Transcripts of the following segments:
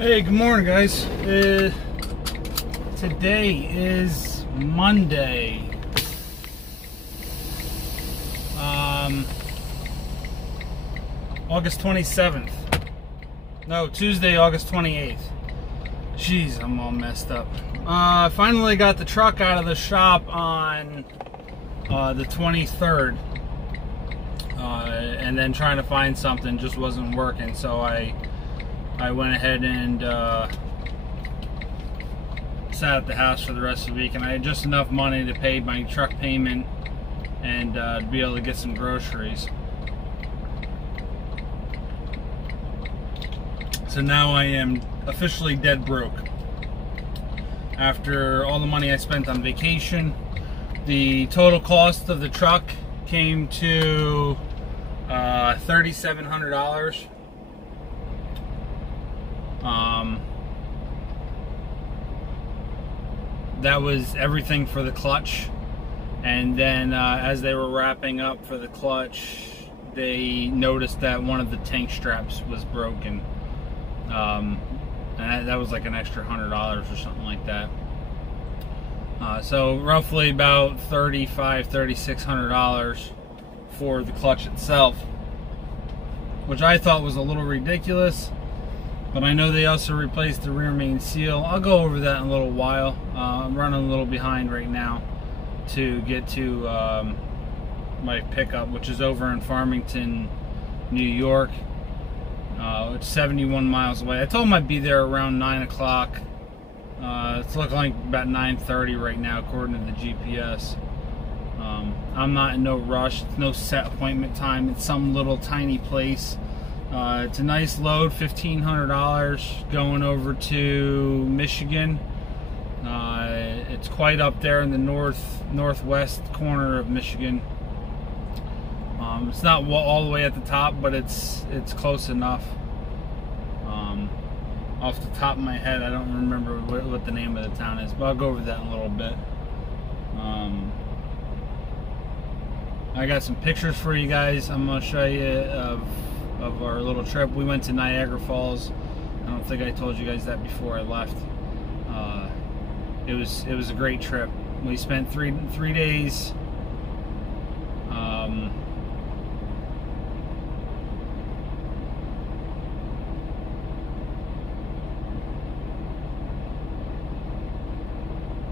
Hey, good morning, guys. Today is Monday. August 27th. No, Tuesday, August 28th. Jeez, I'm all messed up. Finally got the truck out of the shop on the 23rd. And then trying to find something just wasn't working, so I went ahead and sat at the house for the rest of the week, and I had just enough money to pay my truck payment and to be able to get some groceries. So now I am officially dead broke. After all the money I spent on vacation, the total cost of the truck came to $3,700. That was everything for the clutch, and then as they were wrapping up for the clutch, they noticed that one of the tank straps was broken, and that was like an extra $100 or something like that. So roughly about $3,600 for the clutch itself, which I thought was a little ridiculous. But I know they also replaced the rear main seal. I'll go over that in a little while. I'm running a little behind right now to get to my pickup, which is over in Farmington, New York. It's 71 miles away. I told them I'd be there around 9 o'clock. It's looking like about 9:30 right now, according to the GPS. I'm not in no rush. It's no set appointment time. It's some little tiny place. It's a nice load, $1,500 going over to Michigan. It's quite up there in the northwest corner of Michigan. It's not all the way at the top, but it's close enough. Off the top of my head, I don't remember what the name of the town is, but I'll go over that in a little bit. I got some pictures for you guys. I'm going to show you of our little trip. We went to Niagara Falls. I don't think I told you guys that before I left. It was a great trip. We spent three days.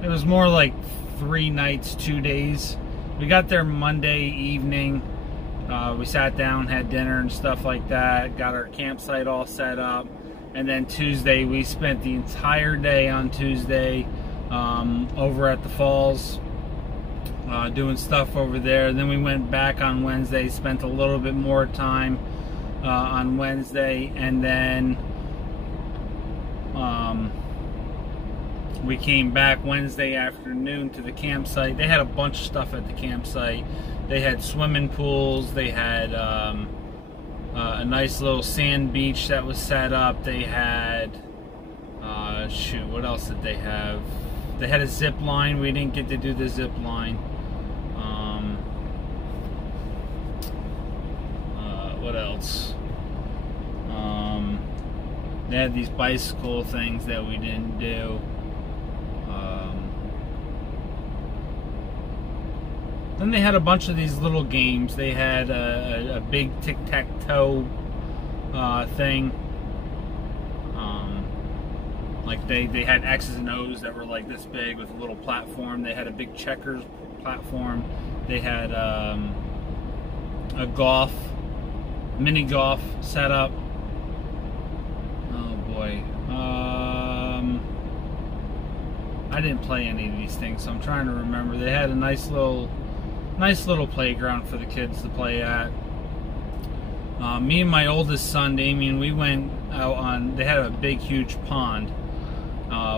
It was more like 3 nights, 2 days. We got there Monday evening. We sat down, had dinner and stuff like that, got our campsite all set up, and then Tuesday we spent the entire day on Tuesday over at the falls doing stuff over there. Then we went back on Wednesday, spent a little bit more time on Wednesday, and then we came back Wednesday afternoon to the campsite. They had a bunch of stuff at the campsite. They had swimming pools. They had a nice little sand beach that was set up. They had, shoot, what else did they have? They had a zip line. We didn't get to do the zip line. What else? They had these bicycle things that we didn't do. Then they had a bunch of these little games. They had a big tic-tac-toe thing. Like they had X's and O's that were like this big with a little platform. They had a big checkers platform. They had a mini golf setup. Oh boy. I didn't play any of these things, so I'm trying to remember. They had a nice little playground for the kids to play at. Me and my oldest son, Damien, we went out on, they had a big, huge pond.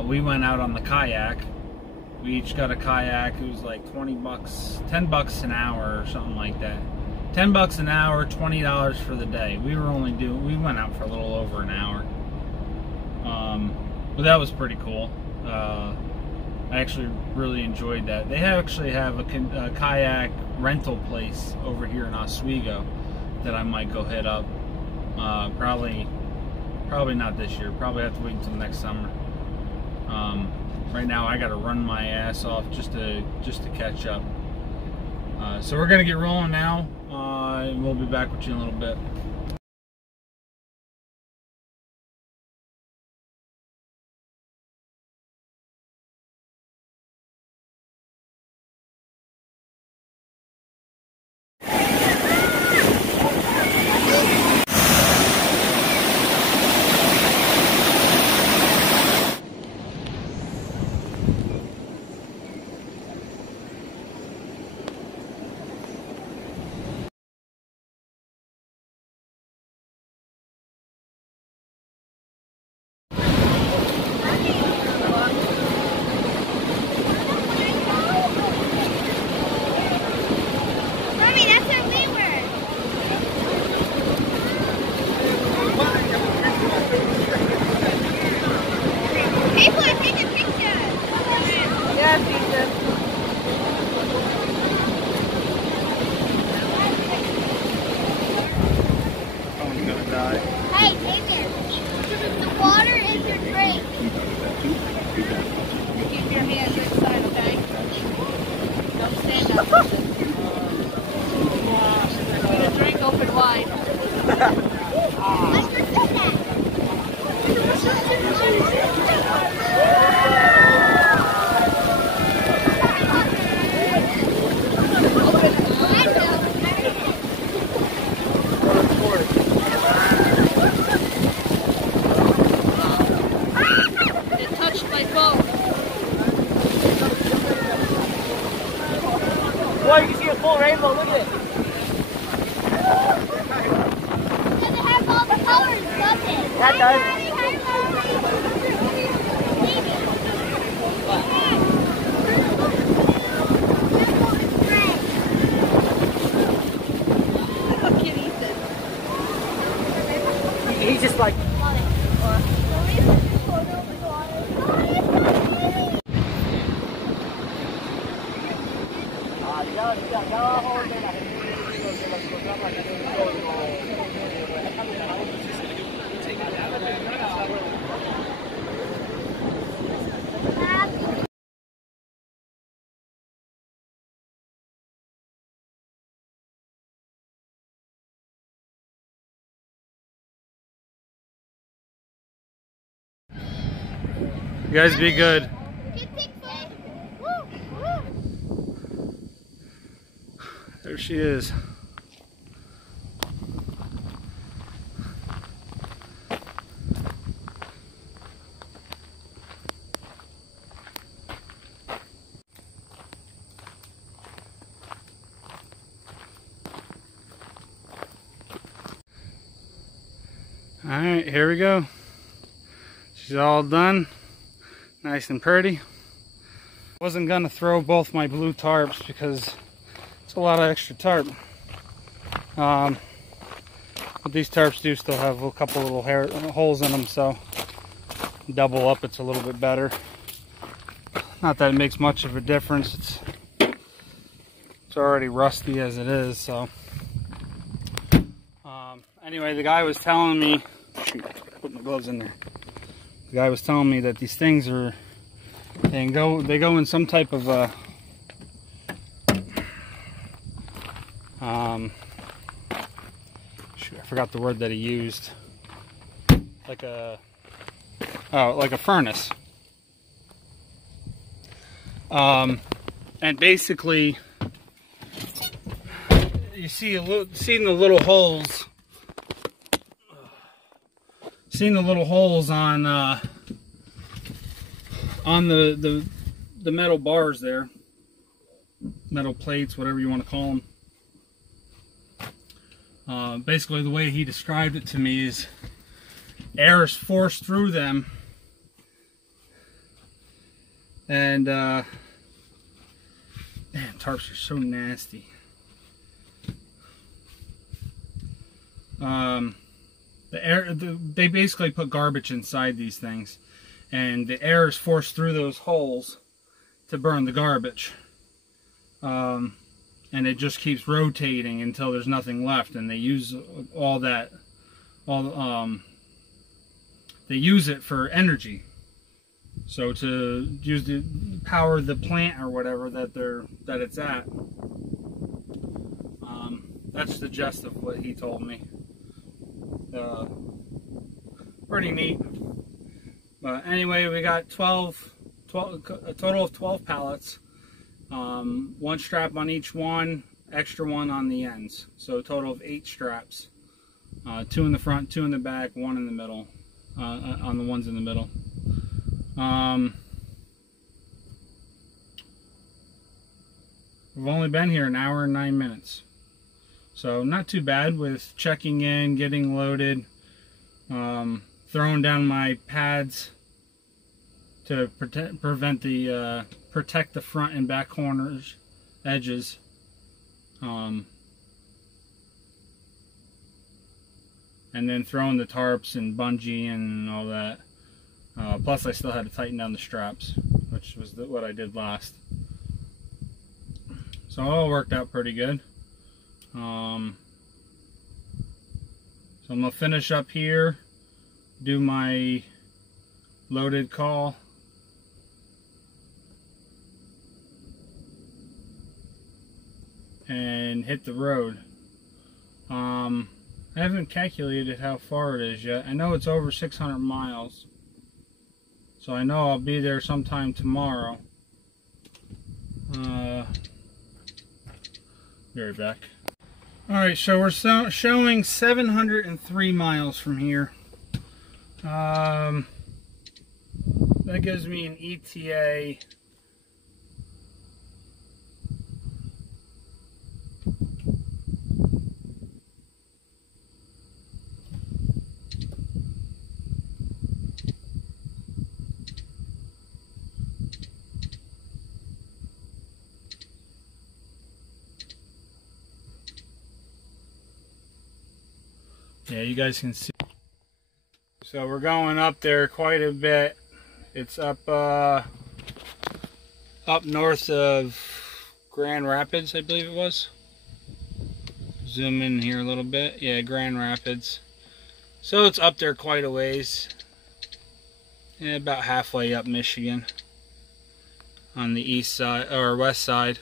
We went out on the kayak. We each got a kayak. It was like 20 bucks, 10 bucks an hour or something like that. 10 bucks an hour, $20 for the day. We went out for a little over an hour. But that was pretty cool. I actually really enjoyed that. They actually have a kayak rental place over here in Oswego that I might go hit up. Probably Probably not this year. Probably have to wait until next summer. Right now I got to run my ass off just to catch up. So we're gonna get rolling now, and we'll be back with you in a little bit. Hey, David, the water is your drink. Keep your hands inside, okay? Don't stand up. Get a drink open wide. I just said that. Boy, you can see a full rainbow. Look at it. Does it have all the colors, doesn't it? That does. Look at Ethan. He's just like... You guys be good. There she is. All right, here we go. She's all done. Nice and pretty. Wasn't gonna throw both my blue tarps because it's a lot of extra tarp. But these tarps do still have a couple little holes in them, so double up it's a little bit better. Not that it makes much of a difference. It's already rusty as it is, so. Anyway, the guy was telling me, shoot, put my gloves in there. The guy was telling me that these things are, they go in some type of shoot, I forgot the word that he used. Like a furnace. And basically, you see seeing the little holes. Seeing the little holes on the metal bars there, metal plates, whatever you want to call them. Basically, the way he described it to me is air is forced through them, and man, tarps are so nasty. They basically put garbage inside these things, and the air is forced through those holes to burn the garbage, and it just keeps rotating until there's nothing left, and they use all they use it for energy. So to use to power the plant or whatever that it's at. That's the gist of what he told me. Pretty neat. But anyway, we got 12, a total of 12 pallets. One strap on each one, extra one on the ends. So a total of 8 straps. 2 in the front, 2 in the back, 1 in the middle. On the ones in the middle. We've only been here an hour and 9 minutes. So not too bad with checking in, getting loaded, throwing down my pads to protect the front and back corners, edges. And then throwing the tarps and bungee and all that. Plus I still had to tighten down the straps, which was what I did last. So it all worked out pretty good. So I'm gonna finish up here, do my loaded call, and hit the road. I haven't calculated how far it is yet. I know it's over 600 miles. So I know I'll be there sometime tomorrow. Be right back. Alright, so we're showing 703 miles from here. That gives me an ETA yeah, you guys can see. So we're going up there quite a bit. It's up north of Grand Rapids, I believe it was. Zoom in here a little bit. Yeah, Grand Rapids. So it's up there quite a ways. Yeah, about halfway up Michigan on the east side or west side.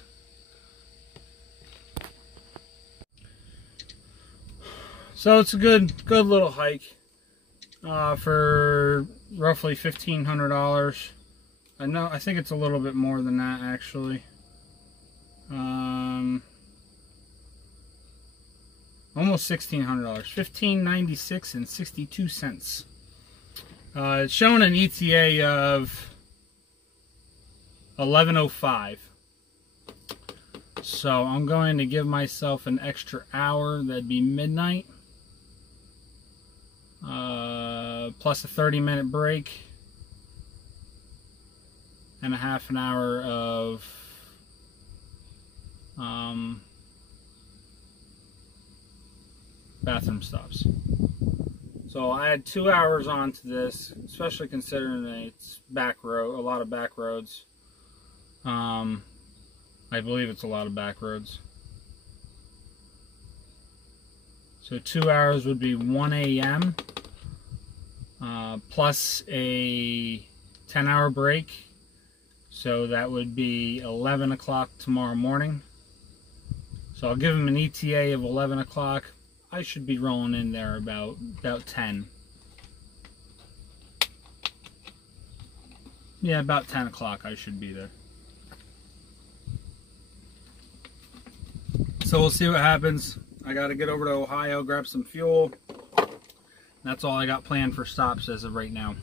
So it's a good little hike for roughly $1,500. I think it's a little bit more than that actually. Almost $1,600. $1,596 and 62 cents. It's showing an ETA of 11:05. So I'm going to give myself an extra hour. That'd be midnight. Plus a 30-minute break and a half an hour of bathroom stops. So I had 2 hours onto this, especially considering that it's back road, a lot of back roads. I believe it's a lot of back roads. So 2 hours would be 1 a.m. Plus a 10-hour break. So that would be 11 o'clock tomorrow morning. So I'll give them an ETA of 11 o'clock. I should be rolling in there about 10. Yeah, about 10 o'clock I should be there. So we'll see what happens. I got to get over to Ohio, grab some fuel. That's all I got planned for stops as of right now.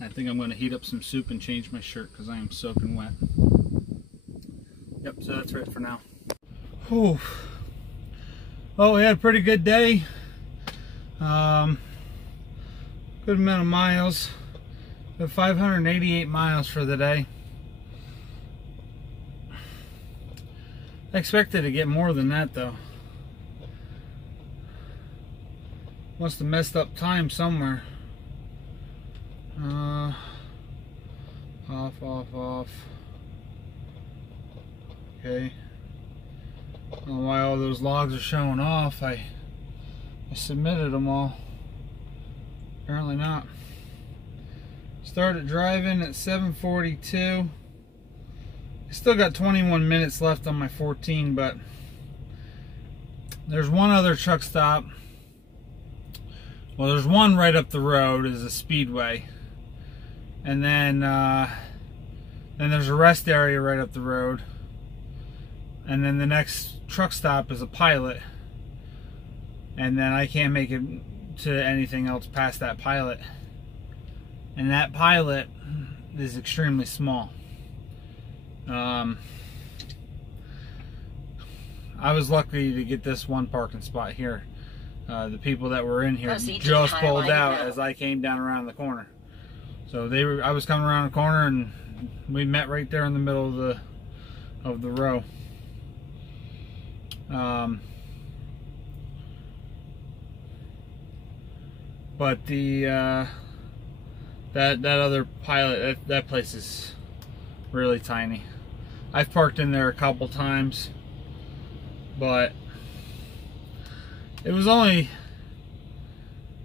I think I'm going to heat up some soup and change my shirt because I am soaking wet. Yep, so that's it for now. Whew. Well, we had a pretty good day. Good amount of miles. We have 588 miles for the day. I expected to get more than that though. Must have messed up time somewhere. Off. Okay. I don't know why all those logs are showing off. I submitted them all. Apparently not. Started driving at 7:42. I still got 21 minutes left on my 14, but there's one other truck stop. Well, there's one right up the road is a Speedway, and then there's a rest area right up the road, and then the next truck stop is a Pilot, and then I can't make it to anything else past that Pilot, and that Pilot is extremely small. I was lucky to get this one parking spot here. The people that were in here just pulled out as I came down around the corner. So I was coming around the corner, and we met right there in the middle of the row. But that other Pilot, that place is really tiny. I've parked in there a couple times, but it was only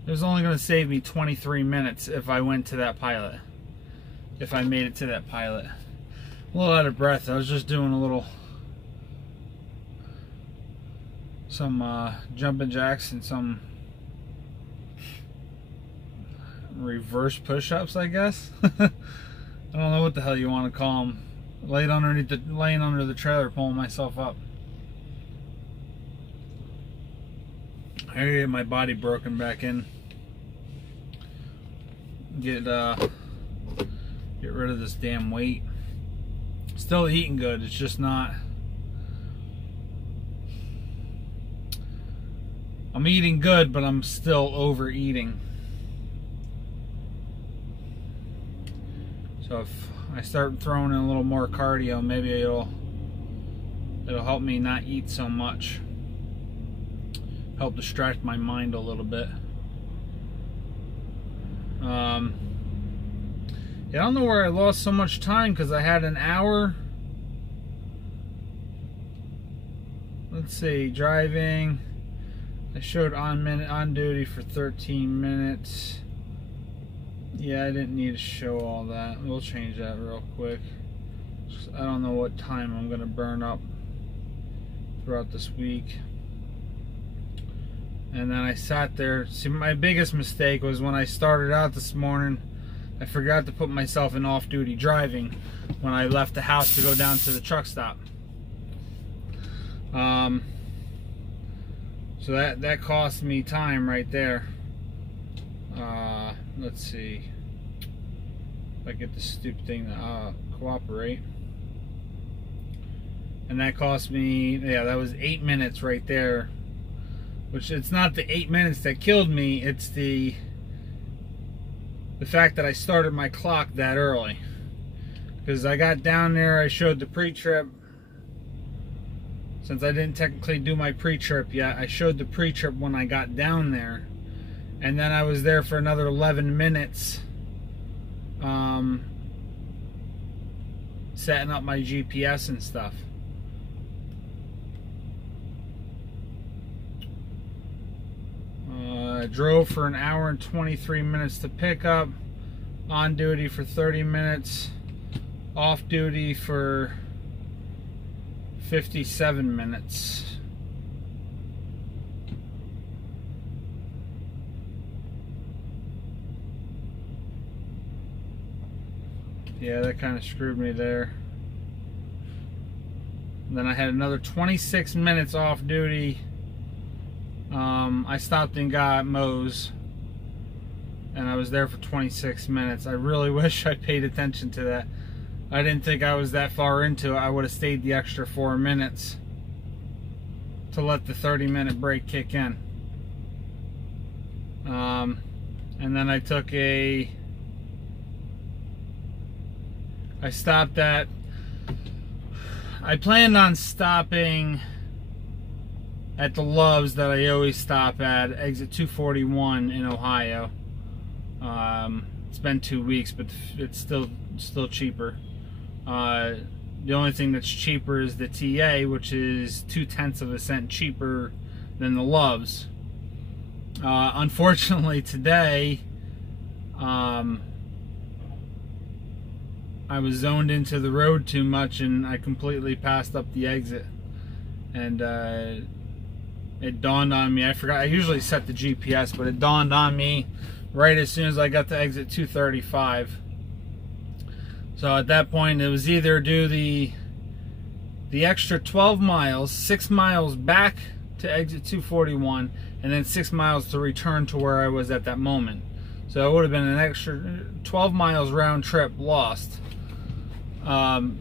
going to save me 23 minutes if I went to that Pilot. If I made it to that Pilot. A little out of breath. I was just doing some jumping jacks and some reverse push-ups, I guess. I don't know what the hell you want to call them. Laying under the trailer, pulling myself up. I gotta get my body broken back in. Get rid of this damn weight. Still eating good. It's just not. I'm eating good, but I'm still overeating. So if I start throwing in a little more cardio, maybe it'll help me not eat so much. Help distract my mind a little bit. Yeah, I don't know where I lost so much time, because I had an hour. Let's see, driving. I showed on duty for 13 minutes. Yeah, I didn't need to show all that. We'll change that real quick. I don't know what time I'm gonna burn up throughout this week. And then I sat there. See, my biggest mistake was when I started out this morning, I forgot to put myself in off-duty driving when I left the house to go down to the truck stop. So that cost me time right there. Let's see if I get this stupid thing to cooperate. And that cost me, yeah, that was 8 minutes right there. Which, it's not the 8 minutes that killed me, it's the fact that I started my clock that early. Because I got down there, I showed the pre-trip. Since I didn't technically do my pre-trip yet, I showed the pre-trip when I got down there. And then I was there for another 11 minutes setting up my GPS and stuff. I drove for an hour and 23 minutes to pick up, on duty for 30 minutes, off duty for 57 minutes. Yeah, that kind of screwed me there. And then I had another 26 minutes off duty. I stopped and got Moe's, and I was there for 26 minutes. I really wish I paid attention to that. I didn't think I was that far into it. I would have stayed the extra 4 minutes to let the 30-minute break kick in. And then I took I stopped at, I planned on stopping at the Love's that I always stop at, exit 241 in Ohio. It's been 2 weeks, but it's still cheaper. The only thing that's cheaper is the TA, which is 0.2 of a cent cheaper than the Love's. Unfortunately today, I was zoned into the road too much, and I completely passed up the exit. And it dawned on me. I forgot. I usually set the GPS, but it dawned on me right as soon as I got to exit 235. So at that point, it was either do the extra 12 miles, 6 miles back to exit 241, and then 6 miles to return to where I was at that moment. So it would have been an extra 12 miles round trip lost,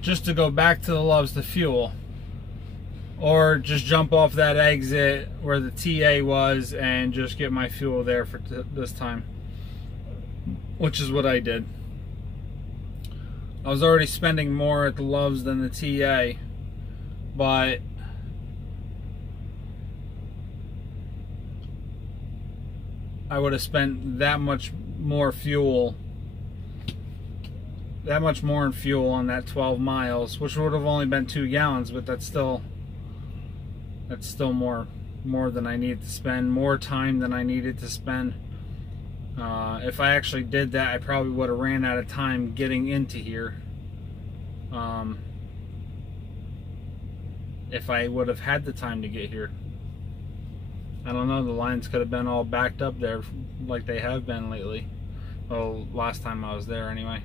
just to go back to the Loves to fuel, or just jump off that exit where the TA was and just get my fuel there for this time, which is what I did. I was already spending more at the Loves than the TA, but I would have spent that much more fuel, in fuel on that 12 miles, which would have only been 2 gallons, but that's still more than I needed to spend, more time than I needed to spend. If I actually did that, I probably would have ran out of time getting into here. If I would have had the time to get here. I don't know, the lines could have been all backed up there like they have been lately. Well, last time I was there anyway.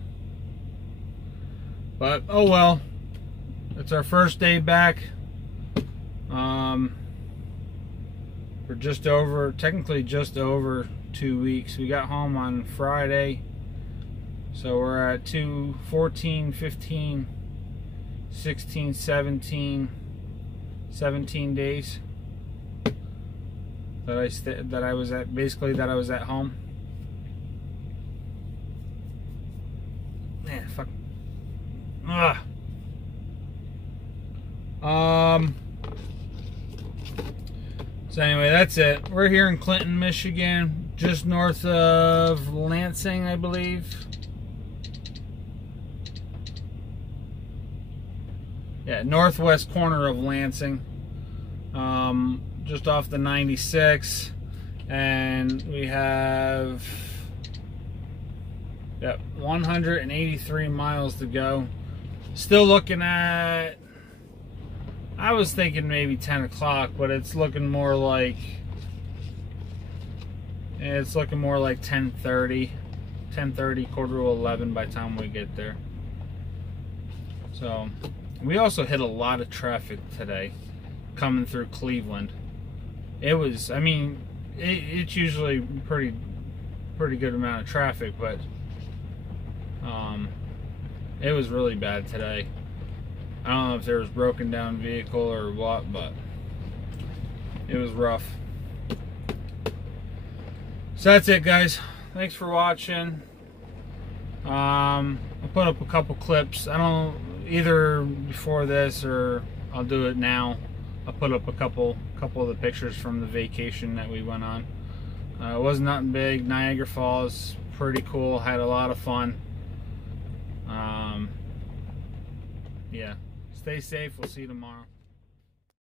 But, oh well. It's our first day back. We're technically just over 2 weeks. We got home on Friday. So we're at 2, 14, 15, 16, 17 days that I was at home. Man, fuck. Ugh. So anyway, that's it. We're here in Clinton, Michigan, just north of Lansing, I believe. Yeah, northwest corner of Lansing. Just off the 96, and we have 183 miles to go. Still looking at, I was thinking maybe 10 o'clock, but it's looking more like 10:30, quarter to 11 by the time we get there. So we also hit a lot of traffic today coming through Cleveland. It was, I mean, it's usually pretty good amount of traffic, but it was really bad today. I don't know if there was broken down vehicle or what, but it was rough. So that's it, guys. Thanks for watching. I'll put up a couple clips. I don't, either before this or I'll do it now. I'll put up a couple of the pictures from the vacation that we went on. It was nothing big. Niagara Falls, pretty cool. Had a lot of fun. Yeah. Stay safe. We'll see you tomorrow.